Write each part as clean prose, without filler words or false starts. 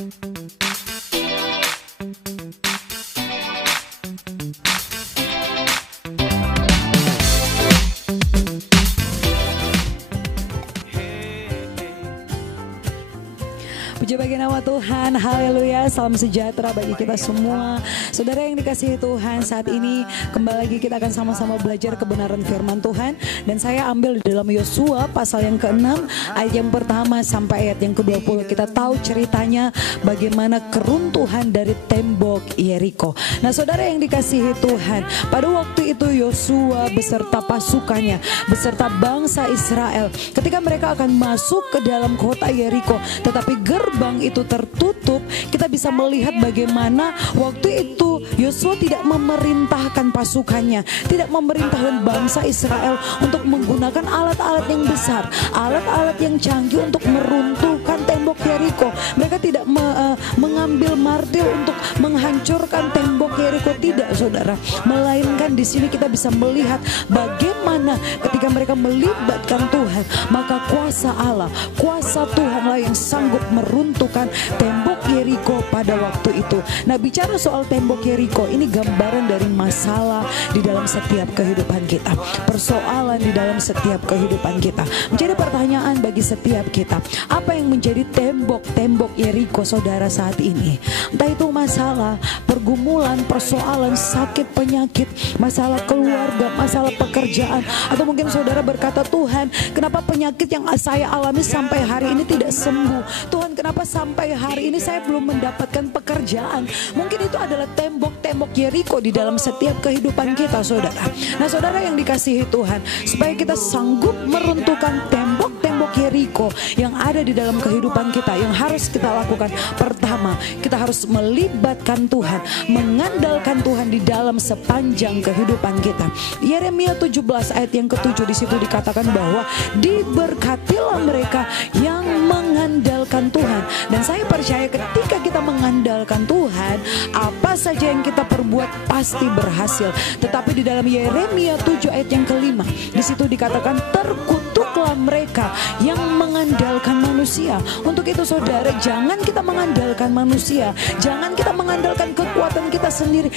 Puji bagi nama Tuhan, haleluya, salam sejahtera bagi kita semua. Saudara yang dikasihi Tuhan, saat ini kembali lagi kita akan sama-sama belajar kebenaran firman Tuhan. Dan saya ambil di dalam Yosua pasal yang ke-6 ayat yang pertama sampai ayat yang ke-20. Kita tahu ceritanya bagaimana keruntuhan dari tembok Yeriko. Nah saudara yang dikasihi Tuhan, pada waktu itu Yosua beserta pasukannya, beserta bangsa Israel, ketika mereka akan masuk ke dalam kota Yeriko, tetapi gerbang itu tertutup, kita bisa melihat bagaimana waktu itu Yosua tidak memerintahkan pasukannya, tidak memerintahkan bangsa Israel untuk menggunakan alat-alat yang besar, alat-alat yang canggih untuk meruntuhkan tembok Yeriko. Mereka tidak mengambil martil untuk menghancurkan tembok Yeriko, tidak saudara. Melainkan di sini kita bisa melihat bagaimana ketika mereka melibatkan Tuhan, maka kuasa Allah, kuasa Tuhanlah yang sanggup meruntuhkan tembok Yeriko pada waktu itu. Nah bicara soal tembok Yeriko, ini gambaran dari masalah di dalam setiap kehidupan kita, persoalan di dalam setiap kehidupan kita. Menjadi pertanyaan bagi setiap kita, apa yang menjadi tembok-tembok Yeriko saudara saat ini? Entah itu masalah, pergumulan, persoalan, sakit, penyakit, masalah keluarga, masalah pekerjaan, atau mungkin saudara berkata, Tuhan kenapa penyakit yang saya alami sampai hari ini tidak sembuh? Tuhan kenapa sampai hari ini saya belum mendapatkan pekerjaan? Mungkin itu adalah tembok-tembok Yeriko di dalam setiap kehidupan kita saudara. Nah saudara yang dikasihi Tuhan, supaya kita sanggup meruntuhkan tembok-tembok Yeriko yang ada di dalam kehidupan kita, yang harus kita lakukan, pertama kita harus melibatkan Tuhan, mengandalkan Tuhan di dalam sepanjang kehidupan kita. Yeremia 17 ayat yang ke-7 di situ dikatakan bahwa diberkatilah mereka yang mengandalkan Tuhan. Dan saya percaya ketika kita mengandalkan Tuhan, apa saja yang kita perbuat pasti berhasil. Tetapi di dalam Yeremia 7 ayat yang ke-5 di situ dikatakan terkutuklah mereka yang mengandalkan manusia. Untuk itu saudara, jangan kita mengandalkan manusia, jangan kita mengandalkan kekuatan kita sendiri.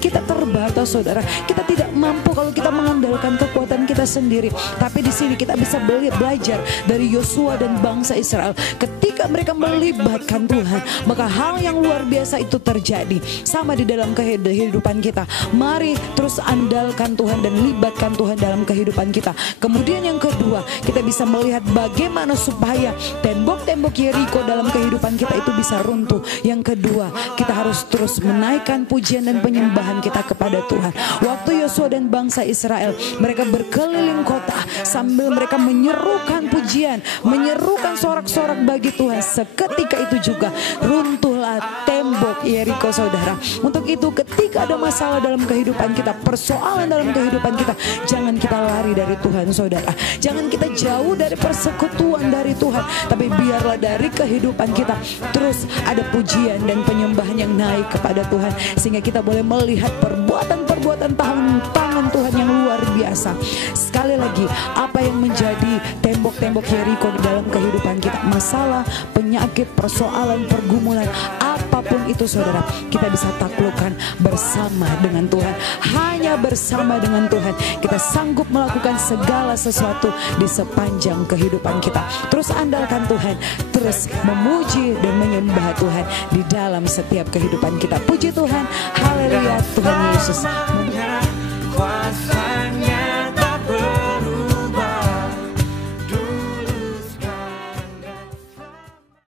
Kita terbatas saudara, kita tidak mampu kalau kita mengandalkan kekuatan kita sendiri. Tapi di sini kita bisa belajar dari Yosua dan bangsa Israel. Ketika mereka melibatkan Tuhan, maka hal yang luar biasa itu terjadi. Sama di dalam kehidupan kita, mari terus andalkan Tuhan dan libatkan Tuhan dalam kehidupan kita. Kemudian yang kedua, kita bisa melihat bagaimana supaya tembok-tembok Yeriko dalam kehidupan kita itu bisa runtuh. Yang kedua, kita harus terus menaikkan pujian dan penyembahan kita kepada Tuhan. Waktu Yosua dan bangsa Israel, mereka berkeliling kota sambil mereka menyerukan pujian, menyerukan sorak-sorak bagi Tuhan. Seketika itu juga runtuhlah tembok Yeriko saudara. Untuk itu ketika ada masalah dalam kehidupan kita, persoalan dalam kehidupan kita, jangan kita lari dari Tuhan saudara. Jangan kita jauh dari persekutuan dari Tuhan, tapi biarlah dari kehidupan kita terus ada pujian dan penyembahan yang naik kepada Tuhan, sehingga kita boleh melihat perbuatan-perbuatan tangan Tuhan yang luar biasa. Sekali lagi, apa yang menjadi tembok-tembok Yeriko di dalam kehidupan kita? Masalah, penyakit, persoalan, pergumulan, apapun itu saudara, kita bisa taklukkan bersama dengan Tuhan. Hanya bersama dengan Tuhan kita sanggup melakukan segala sesuatu di sepanjang kehidupan kita. Terus andalkan Tuhan, terus memuji dan menyembah Tuhan di dalam setiap kehidupan kita. Puji Tuhan, haleluya, Tuhan Yesus.